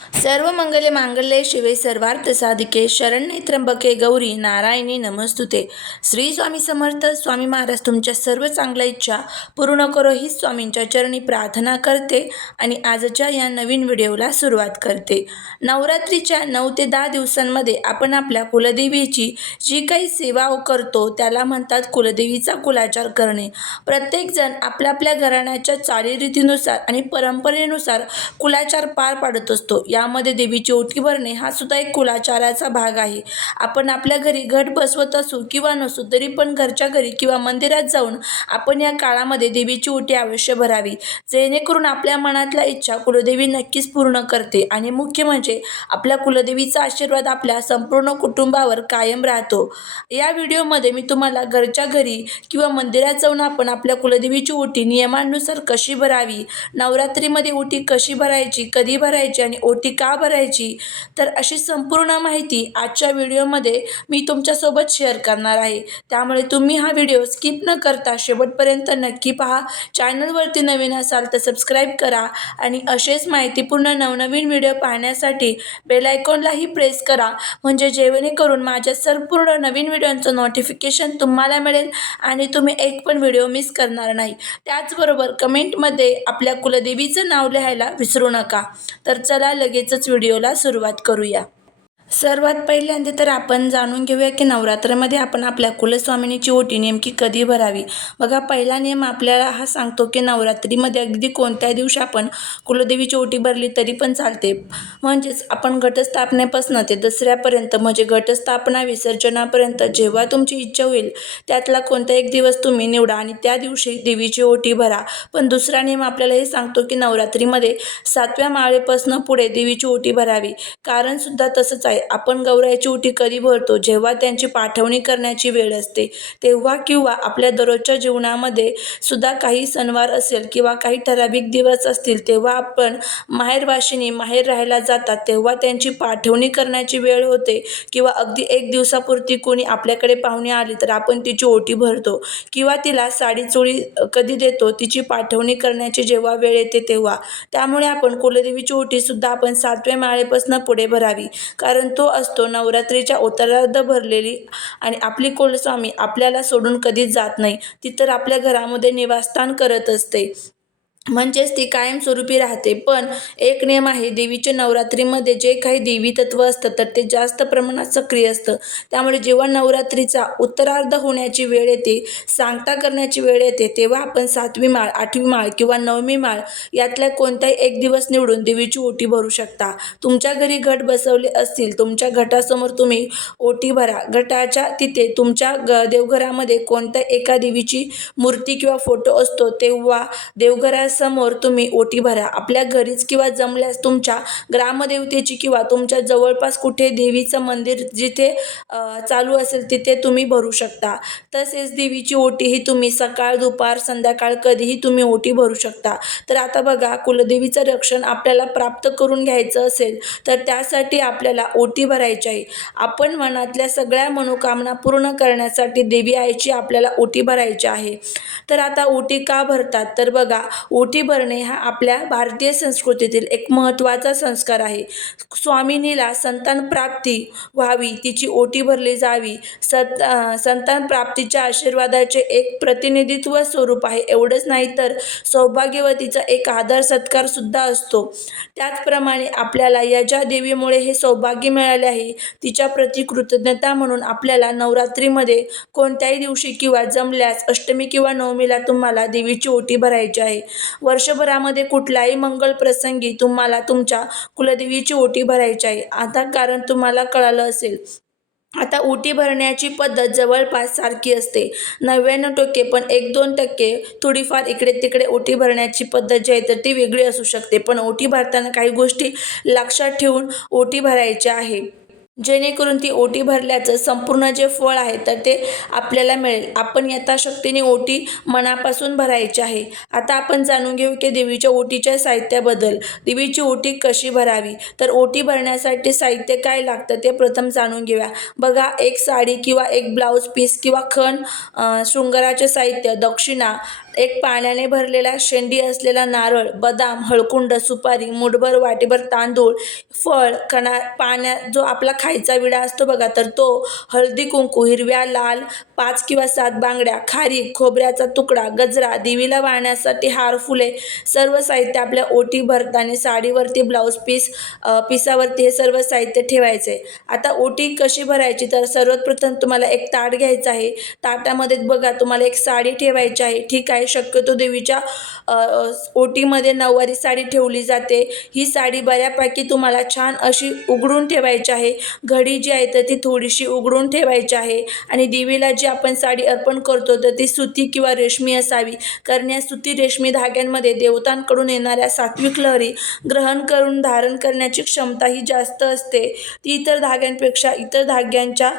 सर्व मंगले मांगल्ये शिवे सर्वार्थ साधिके शरण्ये त्र्यंबके गौरी नारायणी नमस्तुते. श्री स्वामी समर्थ स्वामी महाराज तुमच्या सर्व चांगल्या इच्छा पूर्ण करो ही स्वामींच्या चरणी प्रार्थना करते आणि आजच्या या नवीन व्हिडिओला सुरुवात करते. नवरात्रीच्या नऊ ते दहा दिवसांमध्ये आपण आपल्या कुलदेवीची जी काही सेवा करतो त्याला म्हणतात कुलदेवीचा कुलाचार करणे. प्रत्येकजण आपल्या आपल्या घराण्याच्या चालीरीतीनुसार आणि परंपरेनुसार कुलाचार पार पाडत असतो. यामध्ये देवीची ओटी भरणे हा सुद्धा एक कुलाचाराचा भाग आहे. आपण आपल्या घरी घट बसवत असू किंवा नसू तरी पण घरच्या घरी किंवा मंदिरात जाऊन आपण या काळामध्ये देवीची ओटी अवश्य भरावी. जेणेकरून आपल्या मनातल्या इच्छा कुलदेवी नक्कीच पूर्ण करते आणि मुख्य म्हणजे आपल्या कुलदेवीचा आशीर्वाद आपल्या संपूर्ण कुटुंबावर कायम राहतो. या व्हिडिओमध्ये मी तुम्हाला घरच्या घरी किंवा मंदिरात जाऊन आपण आपल्या कुलदेवीची ओटी नियमानुसार कशी भरावी नवरात्रीमध्ये ओटी कशी भरायची कधी भरायची आणि ओटी का भरायची तर अशी संपूर्ण माहिती आजच्या व्हिडिओमध्ये मी तुमच्यासोबत शेअर करणार आहे. त्यामुळे तुम्ही हा व्हिडिओ स्किप न करता शेवटपर्यंत नक्की पहा. चॅनलवरती नवीन असाल तर सबस्क्राईब करा आणि असेच माहितीपूर्ण नवनवीन व्हिडिओ पाहण्यासाठी बेलायकॉनलाही प्रेस करा. म्हणजे जेणेकरून माझ्या संपूर्ण नवीन व्हिडिओचं नोटिफिकेशन तुम्हाला मिळेल आणि तुम्ही एक पण व्हिडिओ मिस करणार नाही. त्याचबरोबर कमेंटमध्ये आपल्या कुलदेवीचं नाव लिहायला विसरू नका. तर चला लगेचच व्हिडिओला सुरुवात करूया. सर्वात पहिल्यांदा तर आपण जाणून घेऊया की नवरात्रामध्ये आपण आपल्या कुलस्वामिनीची ओटी नेमकी कधी भरावी? बघा पहिला नियम आपल्याला हा सांगतो की नवरात्रीमध्ये अगदी कोणत्या दिवशी आपण कुलदेवीची ओटी भरली तरी पण चालते. म्हणजेच आपण घटस्थापनेपासून ते दसऱ्यापर्यंत म्हणजे घटस्थापना विसर्जनापर्यंत जेव्हा तुमची इच्छा होईल त्यातला कोणता एक दिवस तुम्ही निवडा आणि त्या दिवशी देवीची ओटी भरा. पण दुसरा नियम आपल्याला हे सांगतो की नवरात्रीमध्ये सातव्या माळेपासून पुढे देवीची ओटी भरावी. कारणसुद्धा तसंच आहे. आपण गौराईची ओटी कधी भरतो? जेव्हा त्यांची पाठवणी करण्याची वेळ असते तेव्हा किंवा आपल्या दररोजच्या जीवनामध्ये सुद्धा काही सणवार असेल किंवा काही ठराविक दिवस असतील तेव्हा आपण माहेरवाशिनी माहेर राहायला जातात तेव्हा त्यांची पाठवणी करण्याची वेळ होते किंवा अगदी एक दिवसापुरती कोणी आपल्याकडे पाहुणे आली तर आपण तिची ओटी भरतो किंवा तिला साडी चोळी कधी देतो तिची पाठवणी करण्याची जेव्हा वेळ येते तेव्हा. त्यामुळे आपण कुलदेवीची ओटीसुद्धा आपण सातव्या माळेपासून पुढे भरावी. कारण तो असतो नवरात्रीच्या उत्तरार्ध भरलेली आणि आपली कुलस्वामी आपल्याला सोडून कधीच जात नाही. ती तर आपल्या घरामध्ये निवासस्थान करत असते. म्हणजेच ती कायमस्वरूपी राहते. पण एक नियम आहे देवीच्या नवरात्रीमध्ये जे काही देवी तत्व असतं तर ते जास्त प्रमाणात सक्रिय असतं. त्यामुळे जेव्हा नवरात्रीचा उत्तरार्ध होण्याची वेळ येते सांगता करण्याची वेळ येते तेव्हा आपण सातवी माळ आठवी माळ किंवा नवमी माळ यातल्या कोणताही एक दिवस निवडून देवीची ओटी भरू शकता. तुमच्या घरी घट बसवले असतील तुमच्या घटासमोर तुम्ही ओटी भरा. घटाच्या तिथे तुमच्या ग देवघरामध्ये कोणत्या एका देवीची मूर्ती किंवा फोटो असतो तेव्हा देवघरास समोर तुम्ही ओटी भरा. आपल्या घरीच किंवा जमल्यास तुमच्या ग्रामदेवतेची किंवा तुमच्या जवळपास कुठे देवीचं मंदिर जिथे चालू असेल तिथे तुम्ही भरू शकता. तसेच देवीची ओटी ही तुम्ही सकाळ दुपार संध्याकाळ कधीही तुम्ही ओटी भरू शकता. तर आता बघा कुलदेवीचं रक्षण आपल्याला प्राप्त करून घ्यायचं असेल तर त्यासाठी आपल्याला ओटी भरायची आहे. आपण मनातल्या सगळ्या मनोकामना पूर्ण करण्यासाठी देवी आईची आपल्याला ओटी भरायची आहे. तर आता ओटी का भरतात? तर बघा ओटी भरणे हा आपल्या भारतीय संस्कृतीतील एक महत्त्वाचा संस्कार आहे. स्वामिनीला संतान प्राप्ती व्हावी तिची ओटी भरली जावी. सत संतान प्राप्तीच्या आशीर्वादाचे एक प्रतिनिधित्व स्वरूप आहे. एवढंच नाही तर सौभाग्यवतीचा एक आदर सत्कार सुद्धा असतो. त्याचप्रमाणे आपल्याला या ज्या देवीमुळे हे सौभाग्य मिळाले आहे तिच्या प्रति कृतज्ञता म्हणून आपल्याला नवरात्रीमध्ये कोणत्याही दिवशी किंवा जमल्यास अष्टमी किंवा नवमीला तुम्हाला देवीची ओटी भरायची आहे. वर्षभरामध्ये कुठल्याही मंगल प्रसंगी तुम्हाला तुमच्या कुलदेवीची ओटी भरायची आहे. आता कारण तुम्हाला कळालं असेल. आता ओटी भरण्याची पद्धत जवळपास सारखी असते. नव्याण्णव टक्के पण एक दोन टक्के थोडीफार इकडे तिकडे ओटी भरण्याची पद्धत जी आहे तर ती वेगळी असू शकते. पण ओटी भरताना काही गोष्टी लक्षात ठेवून ओटी भरायची आहे. जेणेकरून ती ओटी भरल्याचं संपूर्ण जे फळ आहे तर ते आपल्याला मिळेल. आपण यथाशक्तीने ओटी मनापासून भरायची आहे. आता आपण जाणून घेऊ की देवीच्या ओटीच्या साहित्याबद्दल. देवीची ओटी कशी भरावी? तर ओटी भरण्यासाठी साहित्य काय लागतं ते प्रथम जाणून घेऊया. बघा एक साडी किंवा एक ब्लाऊज पीस किंवा खण शृंगाराचे साहित्य दक्षिणा एक पाण्याने भरलेला शेंडी असलेला नारळ बदाम हळकुंड सुपारी मुठभर वाटीभर तांदूळ फळ कणा पाण्या जो आपला खायचा विडा असतो बघा तर तो हळदी कुंकू हिरव्या लाल पाच किंवा सात बांगड्या खारीक खोबऱ्याचा तुकडा गजरा देवीला वाहण्यासाठी हार फुले सर्व साहित्य आपल्या ओटी भरताना साडीवरती ब्लाऊज पीस पिसावरती हे सर्व साहित्य ठेवायचे. आता ओटी कशी भरायची? तर सर्वप्रथम तुम्हाला एक ताट घ्यायचं आहे. ताटामध्ये बघा तुम्हाला एक साडी ठेवायची आहे. ठीक आहे शक्यतो देवीच्या ओटीमध्ये नऊवारी साडी ठेवली जाते. ही साडी बऱ्यापैकी तुम्हाला छान अशी उघडून ठेवायची आहे. घडी जी आहे तर ती थोडीशी उघडून ठेवायची आहे. आणि देवीला जी आपण साडी अर्पण करतो तर ती सुती किंवा रेशमी असावी. कारण या सुती रेशमी धाग्यांमध्ये देवतांकडून येणाऱ्या सात्विक लहरी ग्रहण करून धारण करण्याची क्षमता ही जास्त असते. ती इतर धाग्यांपेक्षा इतर धाग्यांच्या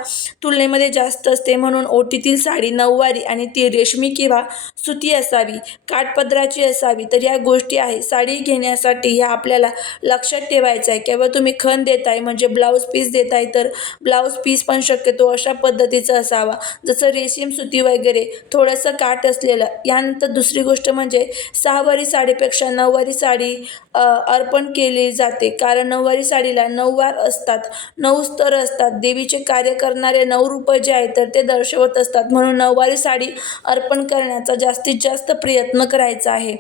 तुलनेमध्ये जास्त असते. म्हणून ओटीतील साडी नऊवारी आणि ती रेशमी किंवा सुती असावी. काठपदराची असावी. तर या गोष्टी आहे साडी घेण्यासाठी ह्या आपल्याला लक्षात ठेवायचं आहे. केवळ तुम्ही खण देताय म्हणजे ब्लाऊज पीस देताय तर ब्लाऊज पीस पण शक्यतो अशा पद्धतीचा असावा. जसं रेशीम सुती वगैरे थोडंसं काठ असलेलं. यानंतर दुसरी गोष्ट म्हणजे सहावारी साडीपेक्षा नऊवारी साडी अर्पण केली जाते. कारण नऊवारी साडीला नऊ वार असतात. नऊ स्तर असतात. देवीचे कार्य करणारे नऊ रूप जे आहेत तर ते दर्शवत असतात. म्हणून नऊवारी साडी अर्पण करण्याचा जास्तीत जास्त प्रयत्न करायचा आहे.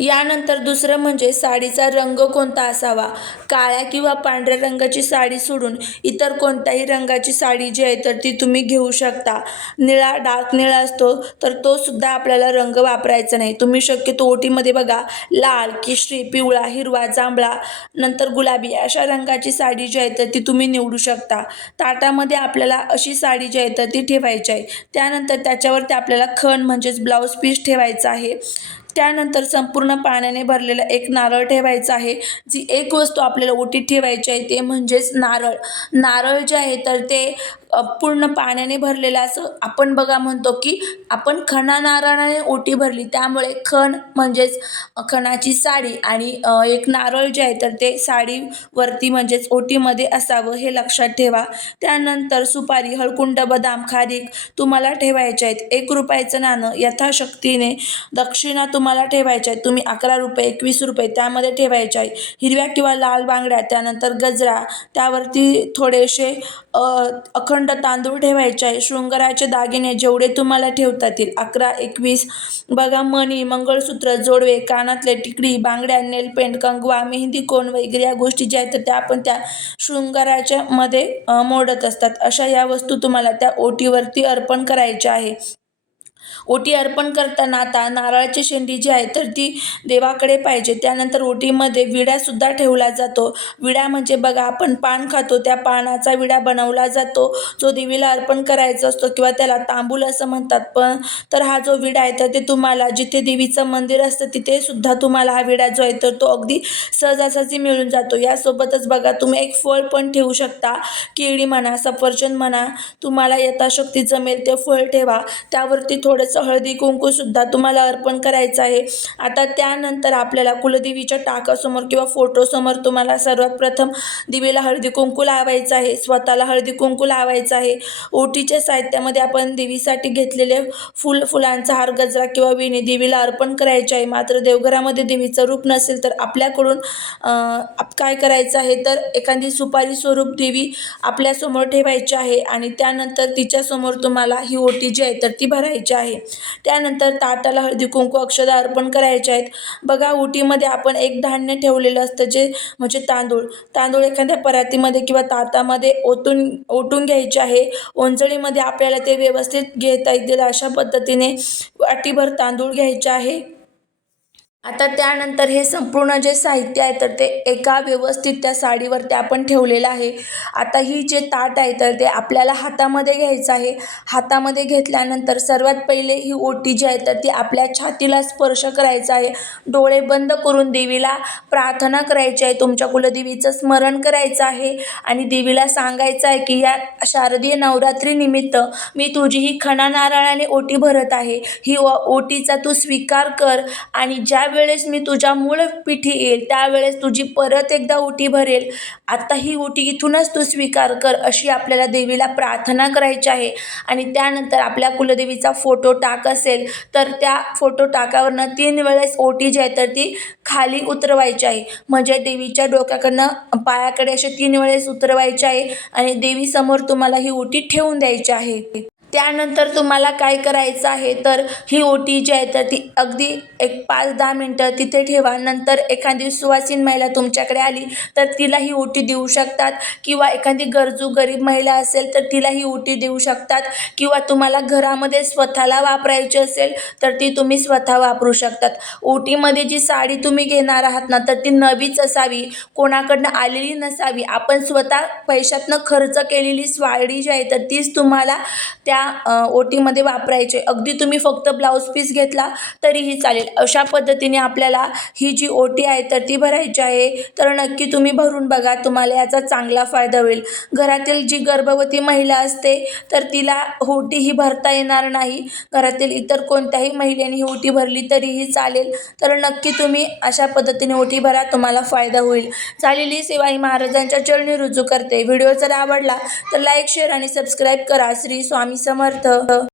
यानंतर दुसरं म्हणजे साडीचा रंग कोणता असावा? काळ्या किंवा पांढऱ्या रंगाची साडी सोडून इतर कोणत्याही रंगाची साडी जी आहे तर ती तुम्ही घेऊ शकता. निळा डार्क निळा असतो तर तो सुद्धा आपल्याला रंग वापरायचा नाही. तुम्ही शक्यतो ओटीमध्ये बघा लाल केशरी पिवळा हिरवा जांभळा नंतर गुलाबी अशा रंगाची साडी जी आहे तर ती तुम्ही निवडू शकता. ताटामध्ये आपल्याला अशी साडी जी आहे तर ती ठेवायची आहे. त्यानंतर त्याच्यावरती आपल्याला खण म्हणजेच ब्लाऊज पीस ठेवायचा आहे. त्यानंतर संपूर्ण पाण्याने भरलेला एक नारळ ठेवायचा आहे. जी एक वस्तू आपल्याला ओटीत ठेवायची आहे ते म्हणजेच नारळ. नारळ जे आहे तर ते पूर्ण पाण्याने भरलेलं असं आपण बघा म्हणतो की आपण खणा नारळाने ओटी भरली. त्यामुळे खण म्हणजेच खणाची साडी आणि एक नारळ जे आहे तर ते साडीवरती म्हणजेच ओटीमध्ये असावं हे लक्षात ठेवा. त्यानंतर सुपारी हळकुंड बदाम खारीक तुम्हाला ठेवायचे आहेत. एक रुपयाचं नाणं यथाशक्तीने दक्षिणा तुम्हाला ठेवायच्या आहेत. तुम्ही अकरा रुपये एकवीस रुपये त्यामध्ये ठेवायचे आहे हिरव्या किंवा लाल बांगड्या त्यानंतर गजरा त्यावरती थोडेसे अखंड अखंड तांदूळ ठेवायचे आहे. शृंगाराचे दागिने जेवढे तुम्हाला ठेवता येतील. अकरा एकवीस बघा मणी मंगळसूत्र जोडवे कानातले टिकडी बांगड्या नेलपेंट कंगवा मेहंदी कोण वगैरे या गोष्टी ज्या आहेत तर त्या आपण त्या शृंगाराच्या मध्ये मोडत असतात. अशा या वस्तू तुम्हाला त्या ओटीवरती अर्पण करायच्या आहे. ओटी अर्पण करताना आता नारळाची शेंडी जी आहे तर ती देवाकडे पाहिजे. त्यानंतर ओटीमध्ये विड्यासुद्धा ठेवला जातो. विडा म्हणजे बघा आपण पान खातो त्या पानाचा विडा बनवला जातो. जो देवीला अर्पण करायचा असतो किंवा त्याला तांबूल असं म्हणतात. पण तर हा जो विडा आहे तर ते तुम्हाला जिथे देवीचं मंदिर असतं तिथे सुद्धा तुम्हाला हा विडा जो आहे तर तो अगदी सहजासहजी मिळून जातो. यासोबतच बघा तुम्ही एक फळ पण ठेवू शकता. केळी म्हणा सफरचंद म्हणा तुम्हाला यथाशक्ती जमेल ते फळ ठेवा. त्यावरती थोडं थोडंसं हळदी कुंकूसुद्धा तुम्हाला अर्पण करायचं आहे. आता त्यानंतर आपल्याला कुलदेवीच्या टाकासमोर किंवा फोटोसमोर तुम्हाला सर्वात प्रथम दिवेला हळदी कुंकू लावायचं आहे. स्वतःला हळदी कुंकू लावायचं आहे. ओटीच्या साहित्यामध्ये आपण देवीसाठी घेतलेले फुल फुलांचा हार गजरा किंवा विणी देवीला अर्पण करायचे आहे. मात्र देवघरामध्ये देवीचं रूप नसेल तर आपल्याकडून आप- काय करायचं आहे तर एखादी सुपारी स्वरूप देवी आपल्यासमोर ठेवायची आहे आणि त्यानंतर तिच्यासमोर तुम्हाला ही ओटी जी आहे तर ती भरायची आहे. त्यानंतर ताटाला हळदी कुंकू अक्षदा अर्पण करायचे आहेत. बघा उटीमध्ये आपण एक धान्य ठेवलेलं असतं जे म्हणजे तांदूळ. तांदूळ एखाद्या परातीमध्ये किंवा ताटामध्ये ओतून ओतून घ्यायचे आहे. ओंजळीमध्ये आपल्याला ते व्यवस्थित घेता येतील अशा पद्धतीने वाटीभर तांदूळ घ्यायचे आहे. आता त्यानंतर हे संपूर्ण जे साहित्य आहे तर ते एका व्यवस्थित त्या साडीवरती आपण ठेवलेलं आहे. आता ही जे ताट आहे तर ते आपल्याला हातामध्ये घ्यायचं आहे. हातामध्ये घेतल्यानंतर सर्वात पहिले ही ओटी जी आहे तर ती आपल्या छातीला स्पर्श करायचा आहे. डोळे बंद करून देवीला प्रार्थना करायची आहे. तुमच्या कुलदेवीचं स्मरण करायचं आहे आणि देवीला सांगायचं आहे की या शारदीय नवरात्रीनिमित्त मी तुझी ही खणा नारळाने ओटी भरत आहे. ही ओ ओटीचा तू स्वीकार कर आणि ज्या ज्यावेळेस मी तुझ्या मूळ पिठी येईल त्यावेळेस तुझी परत एकदा ओटी भरेल. आता ही ओटी इथूनच तू स्वीकार कर अशी आपल्याला देवीला प्रार्थना करायची आहे. आणि त्यानंतर आपल्या कुलदेवीचा फोटो टाक असेल तर त्या फोटो टाकावरनं तीन वेळेस ओटी जी आहे तर ती खाली उतरवायची आहे. म्हणजे देवीच्या डोक्याकडनं पायाकडे असे तीन वेळेस उतरवायचे आहे आणि देवीसमोर तुम्हाला ही ओटी ठेवून द्यायची आहे. त्यानंतर तुम्हाला काय करायचं आहे तर ही ओटी जी आहे तर ती अगदी एक पाच दहा मिनटं तिथे ठेवा. नंतर एखादी सुवासीन महिला तुमच्याकडे आली तर तिला ही ओटी देऊ शकतात. किंवा एखादी गरजू गरीब महिला असेल तर तिला ही ओटी देऊ शकतात. किंवा तुम्हाला घरामध्ये स्वतःला वापरायची असेल तर ती तुम्ही स्वतः वापरू शकतात. ओटीमध्ये जी साडी तुम्ही घेणार आहात ना तर ती नवीच असावी. कोणाकडनं आलेली नसावी. आपण स्वतः पैशातनं खर्च केलेली साडी जी आहे तर तीच तुम्हाला त्या अ, ओटीमध्ये वापरायचे. अगदी तुम्ही फक्त ब्लाऊज पीस घेतला तरीही चालेल. अशा पद्धतीने आपल्याला ही जी ओटी आहे तर ती भरायची आहे. तर नक्की तुम्ही भरून बघा तुम्हाला याचा चांगला फायदा होईल. घरातील जी गर्भवती महिला असते तर तिला ओटी ही भरता येणार नाही. घरातील इतर कोणत्याही महिलेने ही ओटी भरली तरीही चालेल. तर नक्की तुम्ही अशा पद्धतीने ओटी भरा तुम्हाला फायदा होईल. झालेली सेवा ही महाराजांच्या चरणी रुजू करते. व्हिडिओ जर आवडला तर लाईक शेअर आणि सबस्क्राईब करा. श्री स्वामी समर्थ